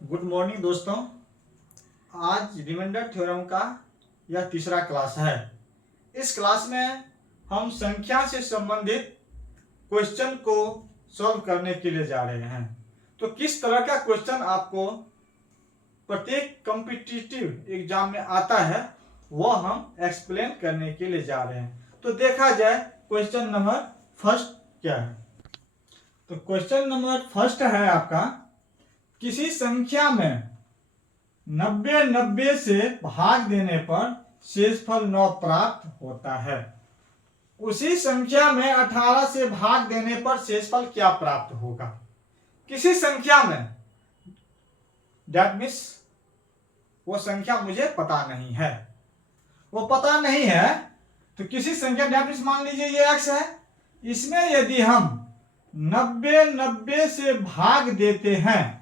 Good morning दोस्तों। आज remainder theorem का यह तीसरा क्लास है। इस क्लास में हम संख्या से संबंधित क्वेश्चन को सॉल्व करने के लिए जा रहे हैं। तो किस तरह का क्वेश्चन आपको प्रत्येक कॉम्पिटिटिव एग्जाम में आता है वह हम एक्सप्लेन करने के लिए जा रहे हैं। तो देखा जाए क्वेश्चन नंबर फर्स्ट क्या है। तो क्वेश्चन नंबर फर्स्ट है आपका, किसी संख्या में 90 से भाग देने पर शेषफल 9 प्राप्त होता है। उसी संख्या में 18 से भाग देने पर शेषफल क्या प्राप्त होगा। किसी संख्या में, दैट मीन्स वो संख्या मुझे पता नहीं है, वो पता नहीं है तो किसी संख्या, दैट मीन्स मान लीजिए ये x है, इसमें यदि हम 90 से भाग देते हैं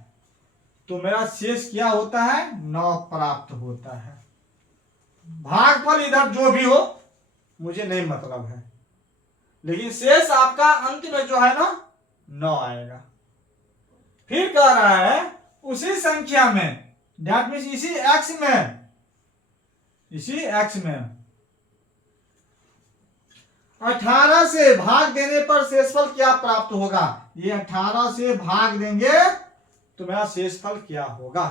तो मेरा शेष क्या होता है, 9 प्राप्त होता है। भागफल इधर जो भी हो मुझे नहीं मतलब है, लेकिन शेष आपका अंत में जो है ना 9 आएगा। फिर कह रहा है उसी संख्या में, दैट मीन्स इसी x में 18 से भाग देने पर शेषफल क्या प्राप्त होगा। ये 18 से भाग देंगे तो मेरा शेषफल क्या होगा।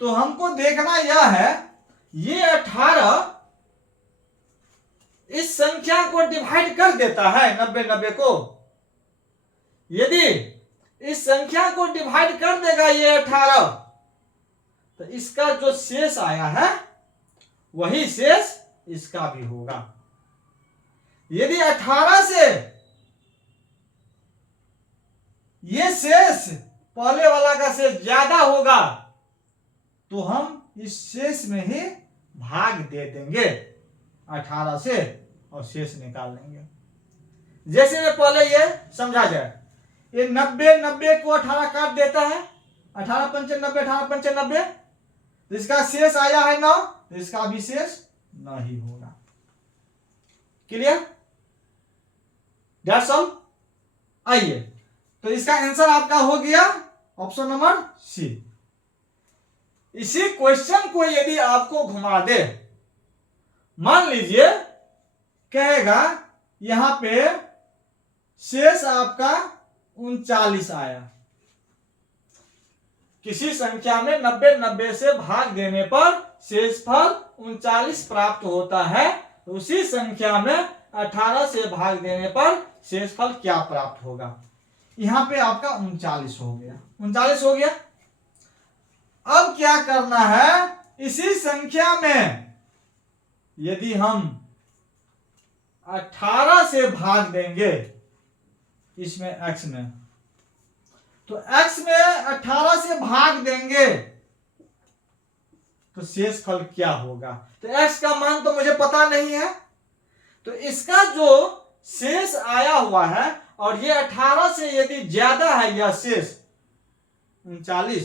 तो हमको देखना यह है, ये 18 इस संख्या को डिवाइड कर देता है 90 को। यदि इस संख्या को डिवाइड कर देगा ये 18, तो इसका जो शेष आया है वही शेष इसका भी होगा। यदि 18 से ये शेष पहले वाला का शेष ज्यादा होगा तो हम इस शेष में ही भाग दे देंगे 18 से और शेष निकाल लेंगे। जैसे मैं पहले ये समझा जाए, ये 90 को 18 काट देता है, 18 पंचे 90, 18 पंचे 90, इसका शेष आया है 9, इसका भी शेष 9 ही होगा। Clear, that's all. आइए, तो इसका आंसर आपका हो गया ऑप्शन नंबर सी। इसी क्वेश्चन को यदि आपको घुमा दे, मान लीजिए कहेगा यहां पे शेष आपका 39 आया। किसी संख्या में 90 से भाग देने पर शेषफल 39 प्राप्त होता है। उसी संख्या में 18 से भाग देने पर शेषफल क्या प्राप्त होगा। यहां पे आपका 39 हो गया, 39 हो गया। अब क्या करना है, इसी संख्या में यदि हम 18 से भाग देंगे इसमें x में, तो x में 18 से भाग देंगे तो शेषफल क्या होगा। तो x का मान तो मुझे पता नहीं है, तो इसका जो शेष आया हुआ है और ये 18 से यदि ज्यादा है यह शेष 39,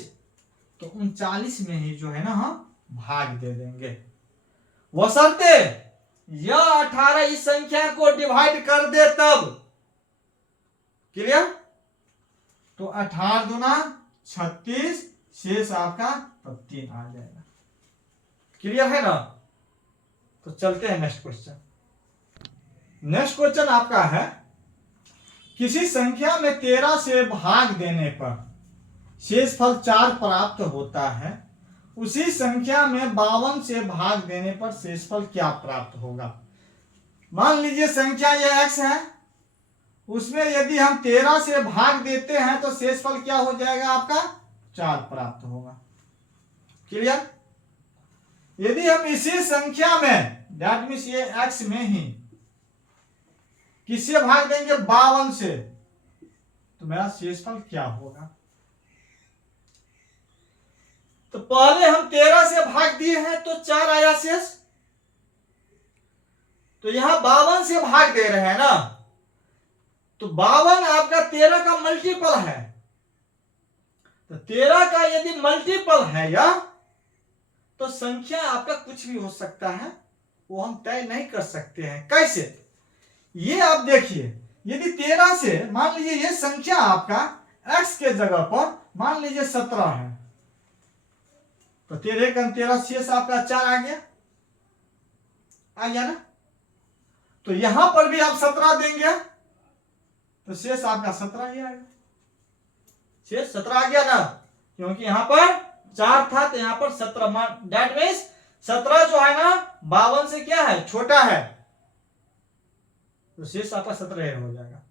तो 39 में ही जो है ना हम भाग दे देंगे, बशर्ते यह 18 इस संख्या को डिवाइड कर दे तब। क्लियर, तो 18 दूना 36, शेष आपका 3 आ जाएगा। क्लियर है ना। तो चलते हैं नेक्स्ट क्वेश्चन। नेक्स्ट क्वेश्चन आपका है, किसी संख्या में 13 से भाग देने पर शेषफल 4 प्राप्त होता है। उसी संख्या में 52 से भाग देने पर शेषफल क्या प्राप्त होगा। मान लीजिए संख्या यह x है, उसमें यदि हम 13 से भाग देते हैं तो शेषफल क्या हो जाएगा आपका 4 प्राप्त होगा। क्लियर, यदि हम इसी संख्या में, दैट मीन्स ये x में ही किससे भाग देंगे 52 से, तो मेरा शेषफल क्या होगा। तो पहले हम 13 से भाग दिए हैं तो 4 आया शेष, तो यहां 52 से भाग दे रहे हैं ना, तो 52 आपका 13 का मल्टीपल है। तो 13 का यदि मल्टीपल है यह, तो संख्या आपका कुछ भी हो सकता है, वो हम तय नहीं कर सकते हैं। कैसे, ये आप देखिए, यदि 13 से मान लीजिए ये संख्या आपका x के जगह पर मान लीजिए 17 है, तो 13 का 13, शेष आपका 4 आ गया ना। तो यहां पर भी आप 17 देंगे तो शेष आपका 17 ही आएगा, शेष 17 आ गया ना, क्योंकि यहां पर 4 था तो यहां पर 17, दैट मीन्स 17 जो है ना 52 से क्या है, छोटा है, तो शेष आपका 17 हो जाएगा।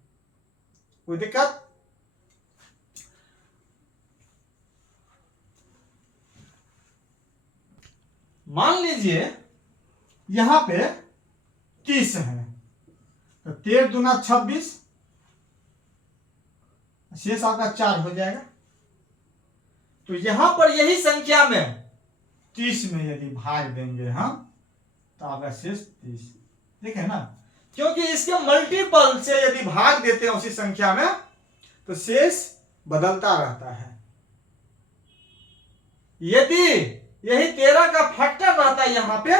कोई दिक्कत? मान लीजिए यहां पे 30 है, तो 13 दूना 26, शेष आपका 4 हो जाएगा। तो यहां पर यही संख्या में 30 में यदि भाग देंगे हम तो आपका शेष 30, ठीक है ना, क्योंकि इसके मल्टीपल से यदि भाग देते हैं उसी संख्या में तो शेष बदलता रहता है। यदि यही 13 का फैक्टर रहता है यहां पे,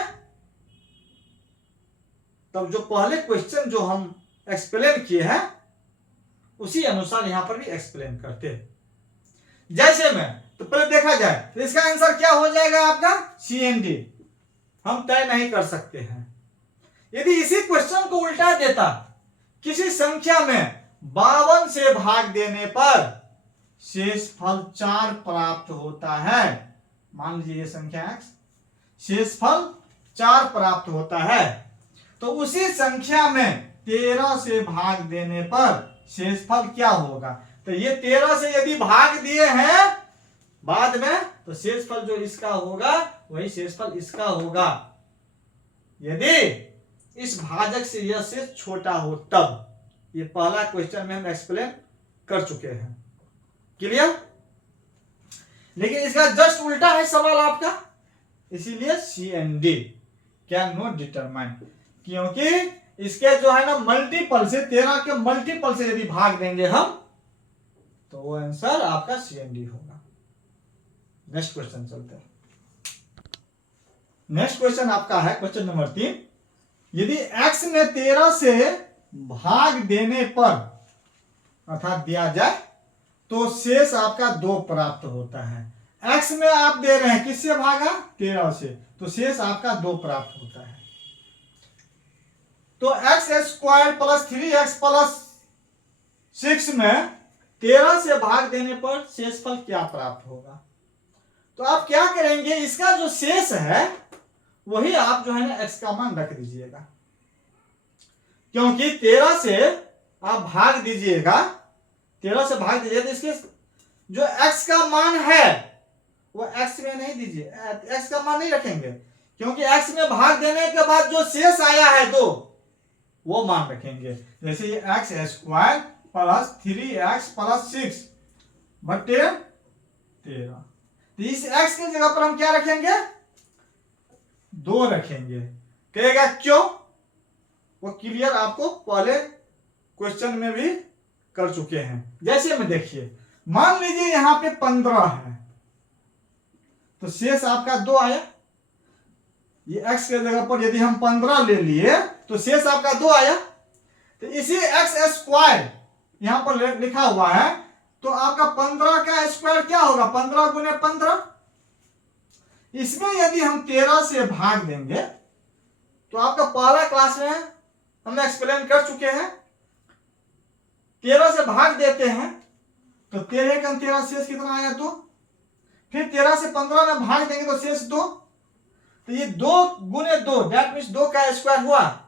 तब जो पहले क्वेश्चन जो हम एक्सप्लेन किए हैं उसी अनुसार यहां पर भी एक्सप्लेन करते। जैसे में तो पहले देखा जाए तो इसका आंसर क्या हो जाएगा आपका, CND हम तय नहीं कर सकते हैं। यदि इसी क्वेश्चन को उल्टा देता, किसी संख्या में 52 से भाग देने पर शेषफल 4 प्राप्त होता है, मान लीजिए ये संख्या x, शेषफल 4 प्राप्त होता है, तो उसी संख्या में 13 से भाग देने पर शेषफल क्या होगा। तो ये 13 से यदि भाग दिए हैं बाद में तो शेषफल जो इसका होगा वही शेषफल इसका होगा, यदि इस भाजक से यह शेष छोटा हो तब। ये पहला क्वेश्चन में हम एक्सप्लेन कर चुके हैं, क्लियर। लेकिन इसका जस्ट उल्टा है सवाल आपका, इसीलिए CND कैन नॉट डिटरमाइन, क्योंकि इसके जो है ना मल्टीपल से 13 के मल्टीपल से यदि भाग देंगे हम तो वो आंसर आपका CND होगा। नेक्स्ट क्वेश्चन चलते हैं। नेक्स्ट क्वेश्चन आपका है क्वेश्चन नंबर 3, यदि x में 13 से भाग देने पर अर्थात दिया जाए तो शेष आपका 2 प्राप्त होता है। x में आप दे रहे हैं किससे भागा, 13 से, तो शेष आपका 2 प्राप्त होता है। तो x² प्लस 3x प्लस 6 में 13 से भाग देने पर शेषफल क्या प्राप्त होगा। तो आप क्या करेंगे, इसका जो शेष है वही आप जो है ना x का मान रख दीजिएगा, क्योंकि 13 से आप भाग दीजिएगा, 13 से भाग दीजिएगा तो इसके जो x का मान है वो x में नहीं दीजिए, x का मान नहीं रखेंगे, क्योंकि x में भाग देने के बाद जो शेष आया है 2 वो मान रखेंगे। जैसे ये x² प्लस 3x प्लस 6 बटे 13, तो इस x की जगह पर हम क्या रखेंगे, 2 रखेंगे। कहेगा क्यों, वो क्लियर आपको पहले क्वेश्चन में भी कर चुके हैं। जैसे में देखिए, मान लीजिए यहां पे 15 है तो शेष आपका 2 आया, ये x के जगह पर यदि हम 15 ले लिए तो शेष आपका 2 आया। तो इसी x² यहां पर लिखा हुआ है, तो आपका 15 का स्क्वायर क्या होगा, 15 गुने 15। इसमें यदि हम 13 से भाग देंगे तो आपका पहला क्लास में हम एक्सप्लेन कर चुके हैं, 13 से भाग देते हैं तो 13 का 13 शेष कितना आया 2, फिर 13 से 15 में भाग देंगे तो शेष 2, तो ये 2 गुने 2 दैट मीन्स 2 का स्क्वायर हुआ।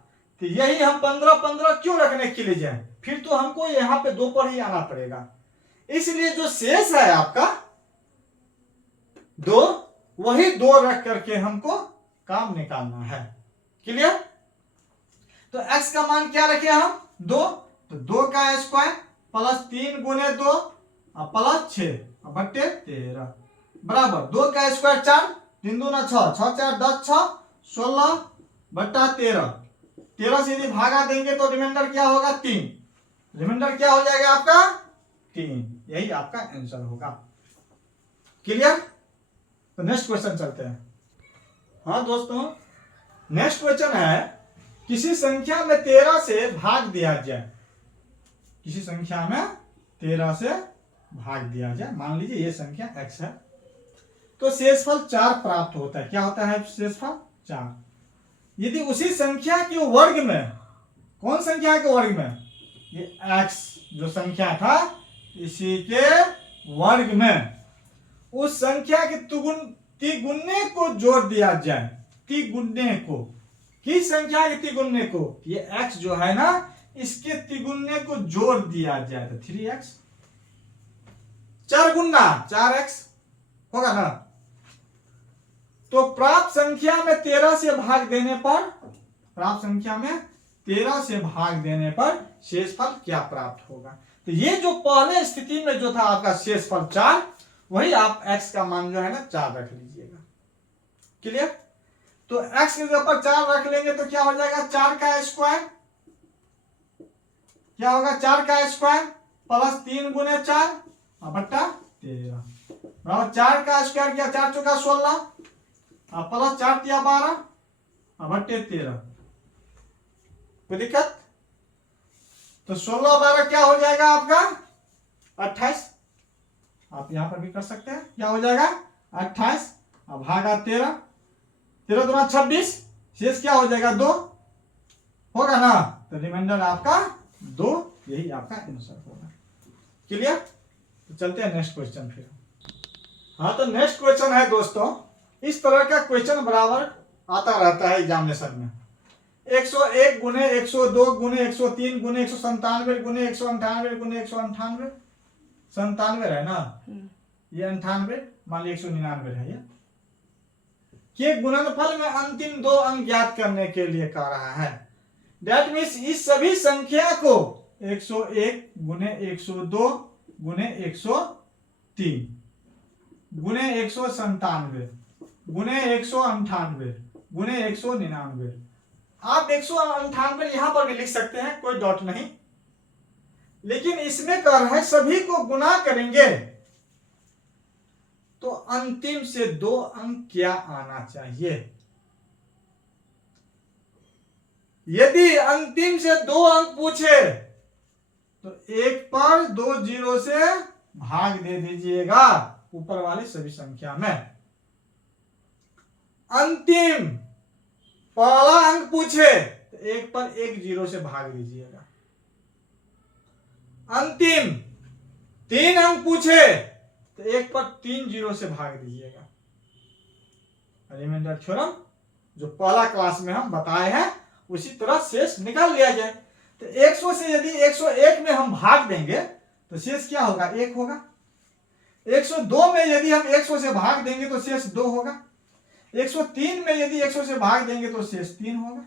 तो यही हम 15 क्यों रखने के लिए जाए, फिर तो हमको यहाँ पे 2 पर ही आना पड़ेगा, इसलिए जो शेष है आपका 2 वही 2 रख करके हमको काम निकालना है, क्लियर। तो x का मान क्या रखे हम 2, तो 2 का स्क्वायर प्लस 3 गुने 2 और प्लस 6 बटे 13 बराबर 2 का स्क्वायर 4, 3 दूना 6, 6 4 10 6 16 बटा 13, 13 से यदि भागा देंगे तो रिमाइंडर क्या होगा 3, रिमाइंडर क्या हो जाएगा आपका 3, यही आपका आंसर होगा, क्लियर। तो नेक्स्ट क्वेश्चन चलते हैं। हाँ दोस्तों, नेक्स्ट क्वेश्चन है, किसी संख्या में 13 से भाग दिया जाए, किसी संख्या में 13 से भाग दिया जाए। मान लीजिए ये संख्या x है, तो शेषफल 4 प्राप्त होता है। क्या होता है शेषफल 4। यदि उसी संख्या के वर्ग में, कौन संख्या के वर्ग में, ये x जो संख्या था इसी के वर्ग में उस संख्या के तिगुने को जोड़ दिया जाए। तिगुने को, किस संख्या के तिगुने को, ये x जो है ना इसके तिगुने को जोड़ दिया जाए तो 3x, 4 गुना 4x होगा ना। तो प्राप्त संख्या में 13 से भाग देने पर, प्राप्त संख्या में 13 से भाग देने पर शेषफल क्या प्राप्त होगा। तो ये जो पहले स्थिति में जो था आपका शेषफल 4, वही आप x का मान जो है ना 4 रख लीजिएगा। क्लियर। तो x के ऊपर 4 रख लेंगे तो क्या हो जाएगा, 4 का स्क्वायर, क्या होगा 4 का स्क्वायर प्लस 3 गुने 4 बट्टा 13 बराबर 4 का स्क्वायर किया 4 चौका 16 प्लस 4 तिया 12 बट्टे 13। कोई दिक्कत। तो 16 12 क्या हो जाएगा आपका 28। आप यहां पर भी कर सकते हैं, क्या हो जाएगा 28 भागा 13, 13 दूना 26, शेष क्या हो जाएगा 2 होगा ना। तो रिमाइंडर आपका 2, यही आपका आंसर होगा। क्लियर। तो चलते हैं नेक्स्ट क्वेश्चन फिर। हाँ तो नेक्स्ट क्वेश्चन है दोस्तों, इस तरह का क्वेश्चन बराबर आता रहता है एग्जामिनेशन में। 101 गुने 102 गुने 103 गुने 197 गुने 198 गुने 198, 97 है ना, ये 98 मान लीजिए 199 है ये, के गुणनफल में अंतिम 2 अंक ज्ञात करने के लिए कह रहा है। दैट मीन्स इस सभी संख्या को 101 गुने 102 गुने 103 गुने 197 गुने 198 गुने 199, आप 198 यहां पर भी लिख सकते हैं, कोई डॉट नहीं। लेकिन इसमें कह रहा है सभी को गुना करेंगे तो अंतिम से 2 अंक क्या आना चाहिए। यदि अंतिम से 2 अंक पूछे तो 1 पर 2 जीरो से भाग दे दीजिएगा ऊपर वाली सभी संख्या में। अंतिम पहला अंक पूछे तो 1 पर 1 जीरो से भाग दीजिएगा। अंतिम 3 अंक पूछे तो 1 पर 3 जीरो से भाग दीजिएगा। रिमाइंडर थ्योरम जो पहला क्लास में हम बताए हैं उसी तरह शेष निकाल लिया जाए। तो 100 से यदि 101 में हम भाग देंगे तो शेष क्या होगा 1 होगा। 102 में यदि हम 100 से भाग देंगे तो शेष 2 होगा। 103 में यदि 100 से भाग देंगे तो शेष 3 होगा।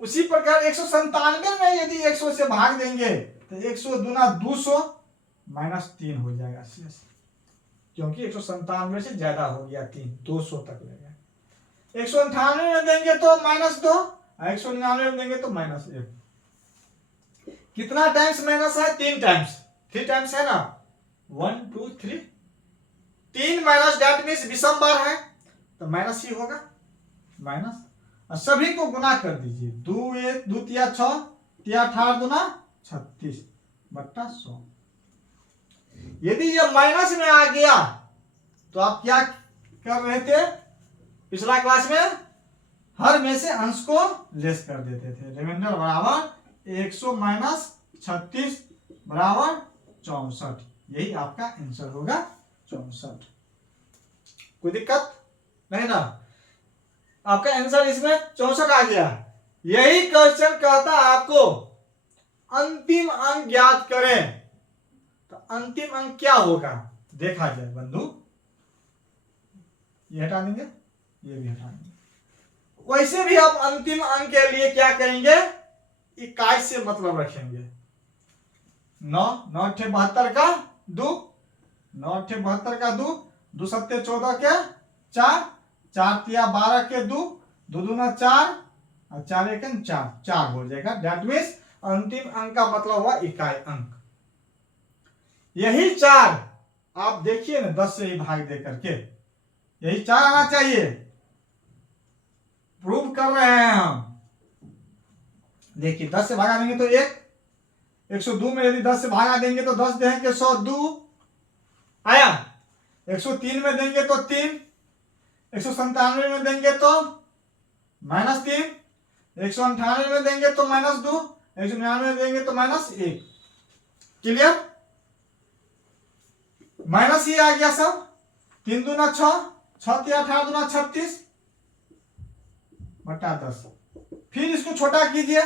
उसी प्रकार 197 में यदि 100 से भाग देंगे तो 100 दूना 200 माइनस 3 हो जाएगा शेष, क्योंकि 197 से ज्यादा हो गया 3, 200 तक ले गए। 198 में देंगे तो -2, 199 में देंगे तो -1। कितना टाइम्स माइनस है 3 टाइम्स, 3 टाइम्स है ना 1 2 3, 3 माइनस दैट मीन्स विषम बार है तो माइनस ही होगा माइनस। सभी को गुना कर दीजिए 2 1 2 तिया 6 तिया 18 दूना 36 बट्टा 100। यदि ये माइनस में आ गया तो आप क्या कर रहे थे पिछला क्लास में, हर में से अंश को लेस कर देते थे। रिमाइंडर बराबर 100 माइनस 36 बराबर 64, यही आपका आंसर होगा 64। कोई दिक्कत नहीं ना, आपका आंसर इसमें 64 आ गया। यही क्वेश्चन कहता है आपको अंतिम अंक ज्ञात करें, तो अंतिम अंक क्या होगा देखा जाए बंधु। ये हटा देंगे, ये भी हटा देंगे। वैसे भी आप अंतिम अंक के लिए क्या करेंगे 21 से मतलब रखेंगे। 9 9 72 का 2, 9 72 का 2, 2 7 14 के 4, 4 तिया 12 के 2, 2 दूना 4 और 4 1 4, 4 हो जाएगा। दैट मीन्स अंतिम अंक का मतलब हुआ इकाई अंक। यही 4 आप देखिए ना 10 से ही भाग दे करके, यही 4 आना चाहिए। प्रूव कर रहे हैं हम, देखिए 10 से भागा देंगे तो 1, 102 में यदि 10 से भागा देंगे तो 10 देंगे 102 आया। 103 में देंगे तो 3, 197 में देंगे तो -3, 198 में देंगे तो -2, 199 में देंगे तो -1। क्लियर? माइनस ही आ गया सब। 3 दूना 6, 6 तिया 18 दूना 36 बटा 10। फिर इसको छोटा कीजिए,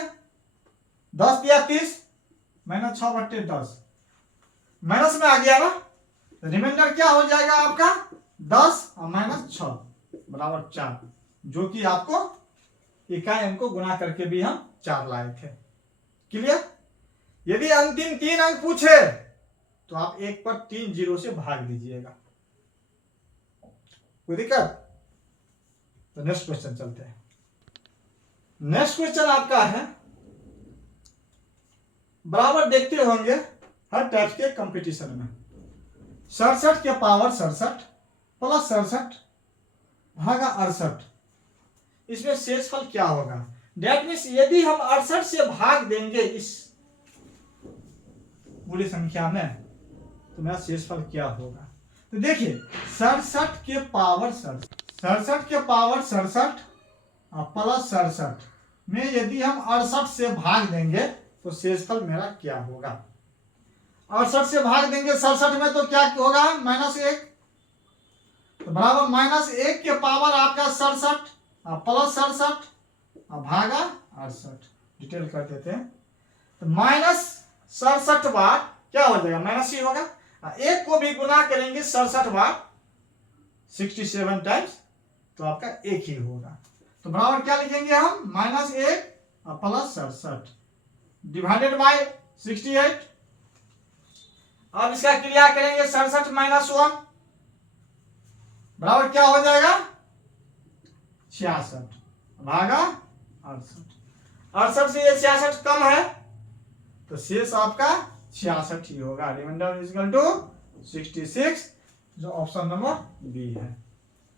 10 तिया 30 -6 बटे 10 माइनस में आ गया ना। रिमाइंडर क्या हो जाएगा आपका 10 और -6 बराबर 4, जो कि आपको इकाई अंक को गुना करके भी हम 4 लाए थे। क्लियर? यदि अंतिम 3 अंक पूछे तो आप 1 पर 3 जीरो से भाग दीजिएगा। कोई दिक्कत? तो नेक्स्ट क्वेश्चन चलते हैं। नेक्स्ट क्वेश्चन आपका है, बराबर देखते होंगे हर टाइप के कंपटीशन में, 67 के पावर 67 प्लस 67 भागा 68, इसमें शेषफल क्या होगा? डेट मीन्स यदि हम 68 से भाग देंगे इस पूरी संख्या में तो मेरा शेषफल क्या होगा? तो देखिए 67 के पावर 67 के पावर 67 प्लस 67 में यदि हम 68 से भाग देंगे तो शेषफल मेरा क्या होगा? 68 से भाग देंगे 67 में तो क्या होगा? -1, तो बराबर -1 के पावर आपका 67 प्लस 67 भागा 68। डिटेल कर देते हैं। तो -67 बार क्या हो जाएगा? माइनस ही होगा। एक को भी गुना करेंगे 67 बार 67 टाइम्स तो आपका 1 ही होगा। तो बराबर क्या लिखेंगे हम? -1 प्लस 67 डिवाइडेड बाय 68। अब इसका क्रिया करेंगे 67 -1 बराबर क्या हो जाएगा? 66 भागा 68। 68 से ये 66 कम है तो शेष आपका 66 ही होगा। रिमाइंडर इज इक्वल टू 66, जो ऑप्शन नंबर बी है।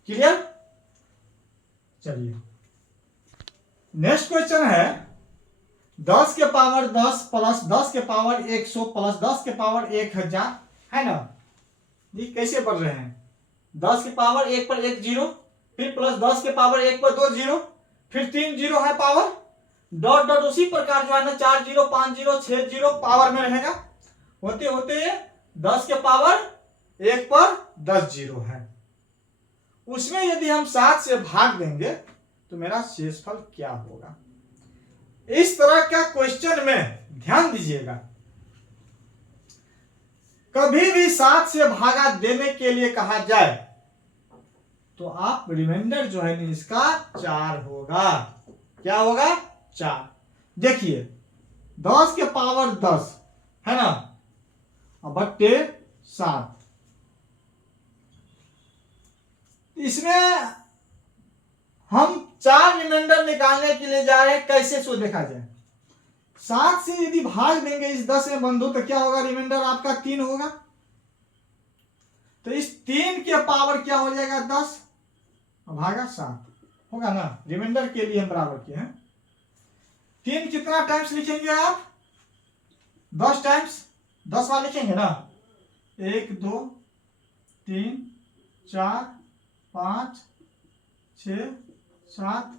क्लियर? चलिए नेक्स्ट क्वेश्चन है, 10 के पावर 10 प्लस 10 के पावर 100 प्लस 10 के पावर 1000 है ना। ये कैसे पढ़ रहे हैं? 10 के पावर 1 पर 1 जीरो, फिर प्लस 10 के पावर 1 पर 2 जीरो, फिर 3 जीरो है पावर, डॉट डॉट उसी प्रकार जो है ना 4 जीरो 5 जीरो 6 जीरो पावर में रहेगा। होते होते 10 के पावर 1 पर 10 जीरो है, उसमें यदि हम 7 से भाग देंगे तो मेरा शेषफल क्या होगा? इस तरह का क्वेश्चन में ध्यान दीजिएगा, कभी भी 7 से भागा देने के लिए कहा जाए तो आप रिमाइंडर जो है इसका 4 होगा। क्या होगा? 4। देखिए 10 के पावर 10 है ना बट्टे 7, इसमें हम 4 रिमाइंडर निकालने के लिए जा रहे हैं। कैसे सो देखा जाए, 7 से यदि भाग देंगे इस 10 में बंधु तो क्या होगा? रिमाइंडर आपका 3 होगा। तो इस 3 के पावर क्या हो जाएगा? 10 भागा 7 होगा ना। रिमाइंडर के लिए हम बराबर किए हैं। 3 कितना टाइम्स लिखेंगे आप? 10 टाइम्स 10 बार लिखेंगे ना। 1 2 3 4 5 6 7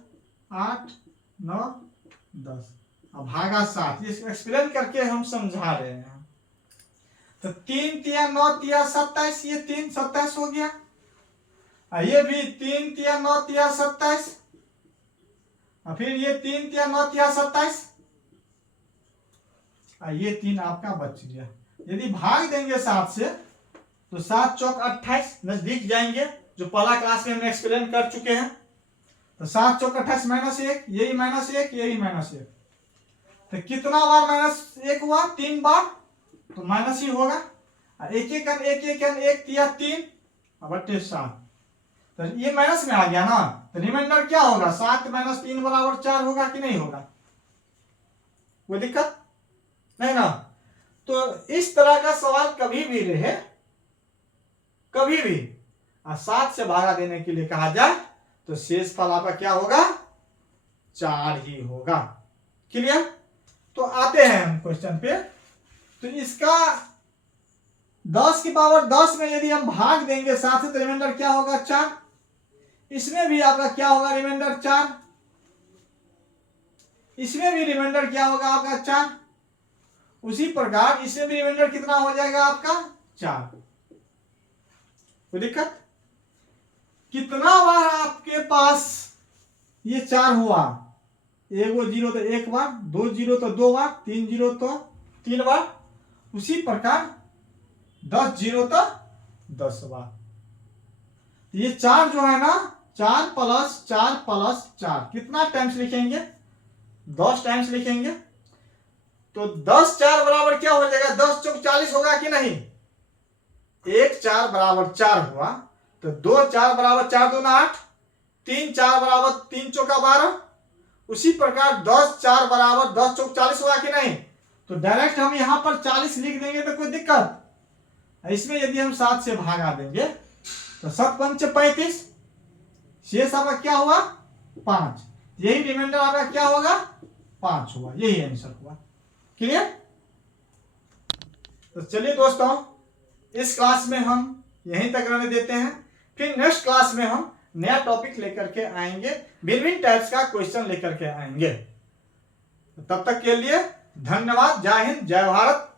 8 9 10 अब भागा 7। ये एक्सप्लेन करके हम समझा रहे हैं। तो 3 तिया 9 तिया 27, ये 3 27 हो गया। ये भी 3 तिया 9 तिया 27, फिर ये 3 तिया 9 तिया 27, ये 3 आपका बच गया। यदि भाग देंगे 7 से तो 7 चौक 28, नजदीक जाएंगे, जो पहला क्लास में हम एक्सप्लेन कर चुके हैं। तो 7 चौक 28 -1, यही -1, यही -1, तो कितना बार -1 हुआ? 3 बार, तो माइनस ही होगा। एक तिया 3 बट्टे 7, तो ये माइनस में आ गया ना। तो रिमाइंडर क्या होगा? 7 - 3 बराबर 4 होगा कि नहीं होगा? कोई दिक्कत नहीं ना। तो इस तरह का सवाल कभी भी रहे, कभी भी 7 से भागा देने के लिए कहा जाए तो शेषफल आपका क्या होगा? 4 ही होगा। क्लियर? तो आते हैं हम क्वेश्चन पे। तो इसका 10 की पावर 10 में यदि हम भाग देंगे साथ ही, तो रिमाइंडर क्या होगा 4। इसमें भी आपका क्या होगा रिमाइंडर 4। इसमें भी रिमाइंडर क्या होगा आपका 4। उसी प्रकार इसमें भी रिमाइंडर कितना हो जाएगा आपका 4। कोई दिक्कत? कितना बार आपके पास ये 4 हुआ? 1 जीरो तो 1 बार, 2 जीरो तो 2 बार, 3 जीरो तो 3 बार। उसी प्रकार 10 जीरो तो 10 बार। ये 4 जो है ना, 4 प्लस 4 प्लस 4 कितना टाइम्स लिखेंगे? 10 टाइम्स लिखेंगे। तो 10 4 बराबर क्या हो जाएगा? 10 चौक 40 होगा कि नहीं? 1 4 बराबर 4 हुआ, तो 2 4 बराबर 4 दूना 8, 3 4 बराबर 3 चौका 12। उसी प्रकार 10 4 बराबर 10 चौक 40 होगा कि नहीं? तो डायरेक्ट हम यहां पर 40 लिख देंगे तो कोई दिक्कत? इसमें यदि हम 7 से भागा देंगे तो 7 पंच 35, शेष आपका क्या हुआ 5। यही रिमाइंडर आपका क्या होगा 5 हुआ। यही आंसर हुआ। क्लियर? तो चलिए दोस्तों, इस क्लास में हम यहीं तक रहने देते हैं। फिर नेक्स्ट क्लास में हम नया टॉपिक लेकर के आएंगे, भिन्न भिन्न टाइप्स का क्वेश्चन लेकर के आएंगे। तब तक के लिए धन्यवाद। जय हिंद, जय भारत।